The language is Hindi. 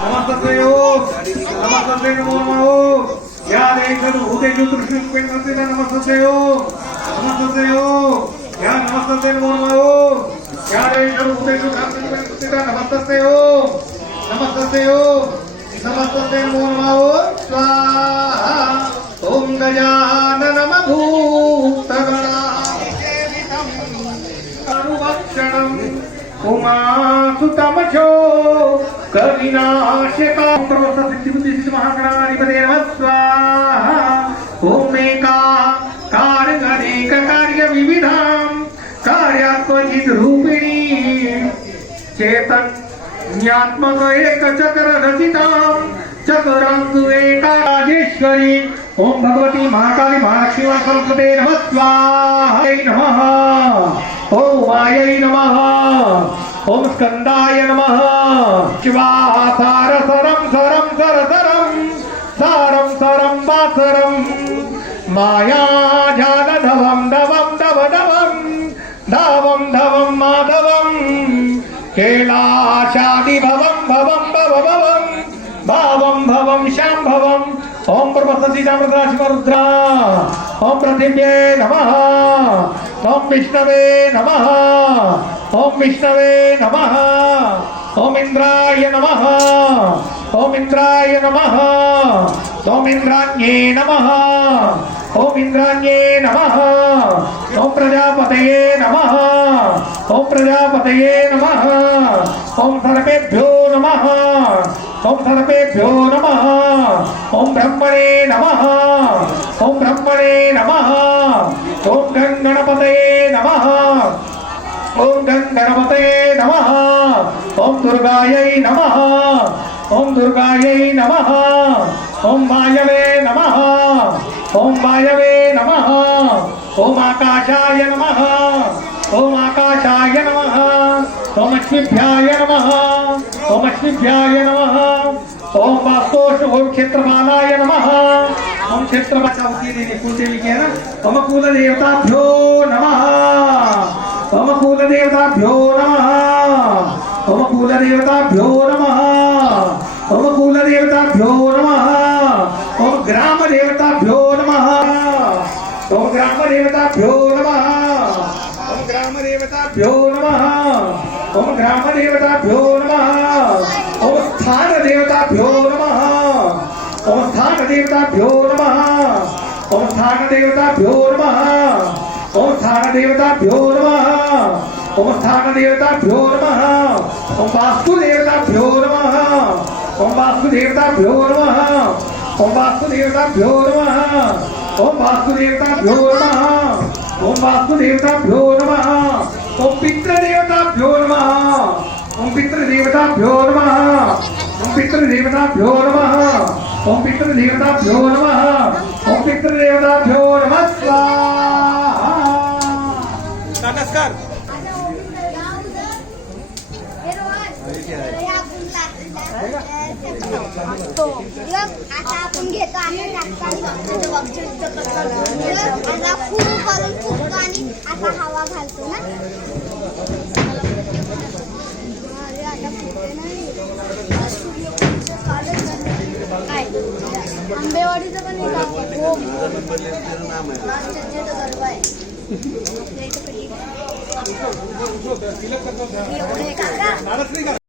नमस्ते ओम नमस्ते नमो नमः ओम या देशनु भूतेषु कृष्णं नमस्ते ओम या नमस्ते नमो नमः ओम या देशनु भूतेषु कृष्णं नमस्ते ओम नमस्ते नमो नमः ओम स्वाहा ओम गजानन भूतगणाधिसेवितम् उमासुतमशो कविनाशका सिद्धिबुद्धि महागणाधिपते नमः स्वाहा ओम एकाकारगणेक कार्य विविधां कार्यात्मजित रूपिणी चैतन्यात्मक एक चक्र रचितां चक्रांगु एकाराजेश्वरी ओम भगवती महाकाली महालक्ष्मी सरस्वती नमः स्वाहा नमः ओम मायै नमः ओम स्कंदाय नमः शिवासार सरम सरम सरसरम सारम सरम वासरम माया जान धवम धवम धव धवम धावम धवम माधवम कैलाशादि भवम भवम भव भवम भावम भवम श्याम भवम ओम प्रपस्ति रुद्रा ओम पृथिव्ये नमः ओम विष्णवे नमः ओम विष्णवे नमः ओम इंद्राय नमः ओम इंद्राय नमः ओम इंद्राण्ये नमः ओम इंद्राण्ये नमः ओम प्रजापतये नमः ओम प्रजापतये नमः ओम सर्पेभ्यो नमः ओम सर्पेभ्यो नमः ओम ब्रह्मणे नमः ओम ब्रह्मणे नमः ओम गणपतये नमः ओम गणपतये नमः ओम दुर्गायै नमः ओम दुर्गायै नमः ओम वायवे नमः ओम वायवे नमः ओम आकाशाय नमः ओम आकाशाय नमः ओम अश्विभ्याय नमः ओम अश्विभ्याय नमः ओम वास्तोष ओम क्षेत्रपालाय नमः ओम क्षेत्रपालावती देवी कुलदेवी के ना ओम कुल देवताभ्यो नमः ओम कुल देवताभ्यो नमः ओम कुल देवताभ्यो नमः ओम कुल देवताभ्यो नमः ओम ग्राम देवताभ्यो नमः ओम ग्राम देवताभ्यो नमः ओम ग्राम देवताभ्यो नमः ओम ग्राम देवताभ्यो नमः ओम स्थान देवताभ्यो नमः ओम स्थान देवताभ्यो नमः ओम स्थान देवताभ्यो नमः ओम स्थान देवताभ्यो नमः ओम स्थान देवताभ्यो नमः ओम वास्तु देवताभ्यो नमः ओम वास्तु देवताभ्यो नमः ओम वास्तु देवताभ्यो नमः ओम वास्तु देवताभ्यो नमः ओम वास्तु देवताभ्यो नमः ओम पितृदेवताभ्यो नमः ओम पितृदेवताभ्यो नमः ओम पितृदेवताभ्यो नमः ओम पितृदेवताभ्यो नमः ओम पितृदेवताभ्यो नमः स्वाहा नमस्कार तो आता आपण घेतो आणि आता फुल करून फुगतो आणि आता हवा घालतो ना अरे आता फुगते नाही काय आंबेवाडीचं पण एक आहे